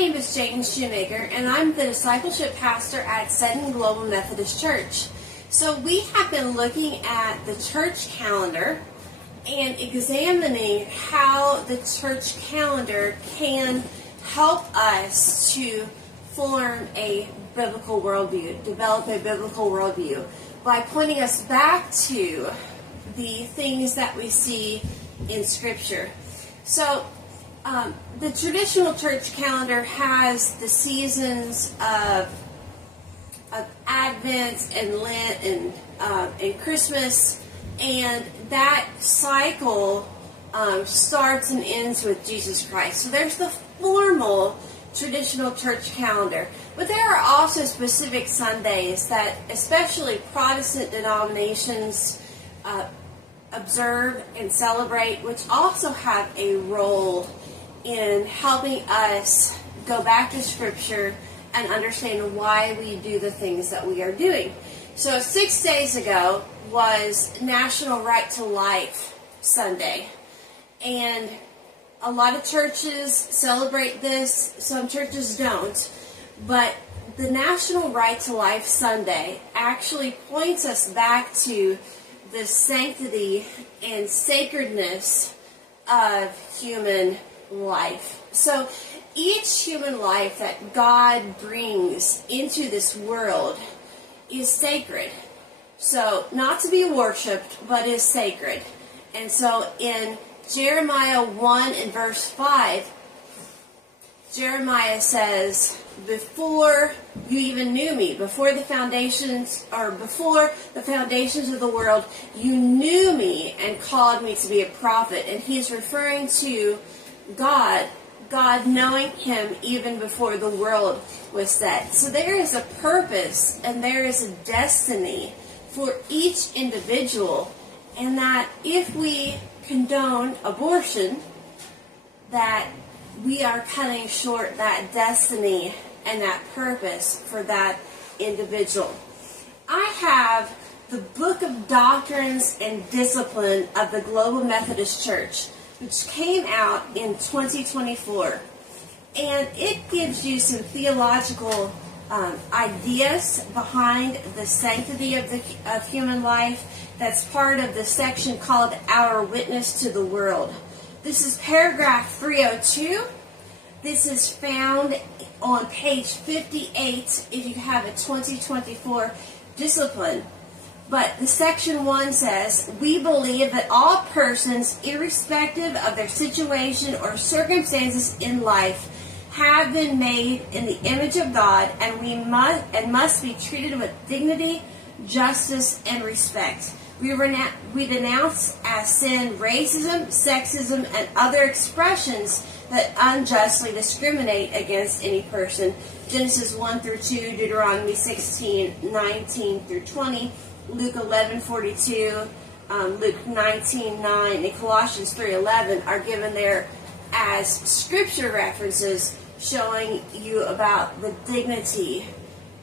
name is Jane Shoemaker, and I'm the discipleship pastor at Global Methodist Church. So we have been looking at the church calendar and examining how the church calendar can help us to form a biblical worldview, develop a biblical worldview, by pointing us back to the things that we see in Scripture. So the traditional church calendar has the seasons of Advent and Lent and Christmas, and that cycle starts and ends with Jesus Christ. So there's the formal traditional church calendar, but there are also specific Sundays that especially Protestant denominations observe and celebrate, which also have a role in helping us go back to Scripture and understand why we do the things that we are doing. So 6 days ago was National Right to Life Sunday, and a lot of churches celebrate this, some churches don't, but the National Right to Life Sunday actually points us back to the sanctity and sacredness of human life. So each human life that God brings into this world is sacred. So not to be worshipped, but is sacred. And so in Jeremiah 1 and verse 5, Jeremiah says, before you even knew me, before the foundations of the world, you knew me and called me to be a prophet. And he's referring to God knowing him even before the world was set. So there is a purpose and there is a destiny for each individual, and that if we condone abortion, that we are cutting short that destiny and that purpose for that individual. I have the Book of Doctrines and Discipline of the Global Methodist Church, which came out in 2024. And it gives you some theological ideas behind the sanctity of human life. That's part of the section called Our Witness to the World. This is paragraph 302. This is found on page 58 if you have a 2024 discipline. But the section 1 says, we believe that all persons, irrespective of their situation or circumstances in life, have been made in the image of God, and must be treated with dignity, justice, and respect. We denounce as sin racism, sexism, and other expressions that unjustly discriminate against any person. Genesis 1 through 2, Deuteronomy 16, 19 through 20, Luke 11:42, Luke 19:9, and Colossians 3:11 are given there as scripture references showing you about the dignity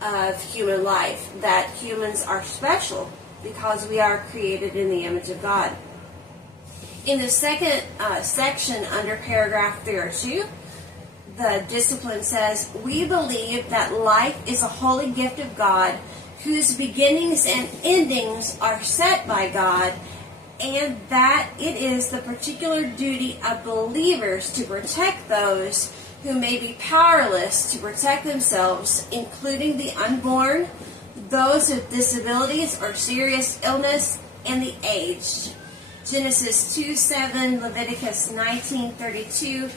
of human life, that humans are special because we are created in the image of God. In the second section under paragraph 302, the discipline says, we believe that life is a holy gift of God whose beginnings and endings are set by God, and that it is the particular duty of believers to protect those who may be powerless to protect themselves, including the unborn, those with disabilities or serious illness, and the aged. Genesis 2:7, Leviticus 19:32,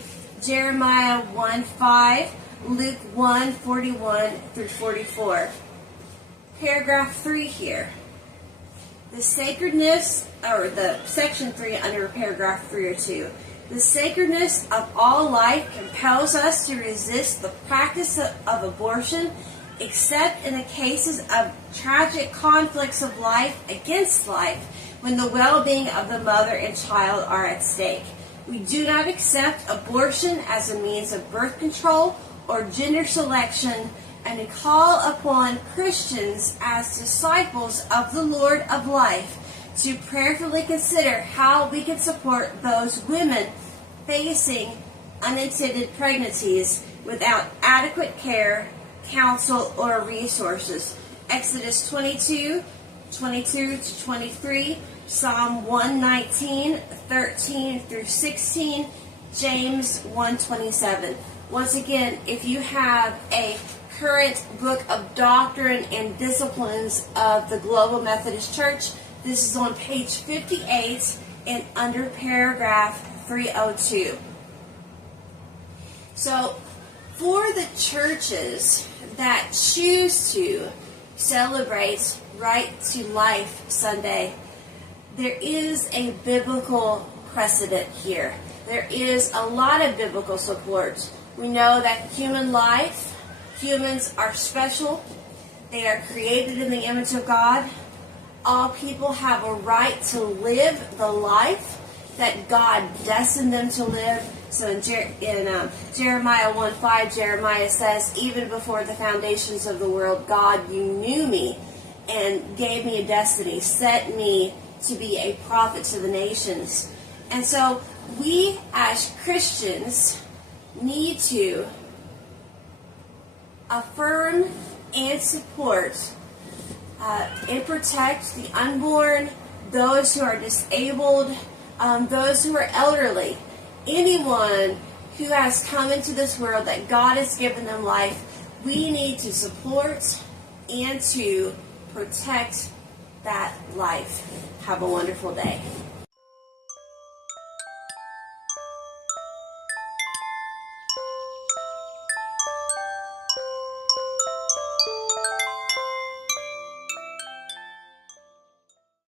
Jeremiah 1:5, Luke 1:41 through 44. Paragraph 3 here. The sacredness, or the section 3 under paragraph 302. The sacredness of all life compels us to resist the practice of abortion, except in the cases of tragic conflicts of life against life, when the well-being of the mother and child are at stake. We do not accept abortion as a means of birth control or gender selection, and we call upon Christians as disciples of the Lord of life to prayerfully consider how we can support those women facing unintended pregnancies without adequate care, counsel, or resources. Exodus 22:22-23, Psalm 119, 13 through 16, James 1:27. Once again, if you have a current book of doctrine and disciplines of the Global Methodist Church, this is on page 58 and under paragraph 302. So, for the churches that choose to celebrate Right to Life Sunday, there is a biblical precedent here. There is a lot of biblical support. We know that humans are special. They are created in the image of God. All people have a right to live the life that God destined them to live. So in Jeremiah 1:5, Jeremiah says, even before the foundations of the world, God, you knew me and gave me a destiny, set me to be a prophet to the nations. And so we as Christians need to affirm and support and protect the unborn, those who are disabled, those who are elderly, anyone who has come into this world that God has given them life. We need to support and to protect that life. Have a wonderful day.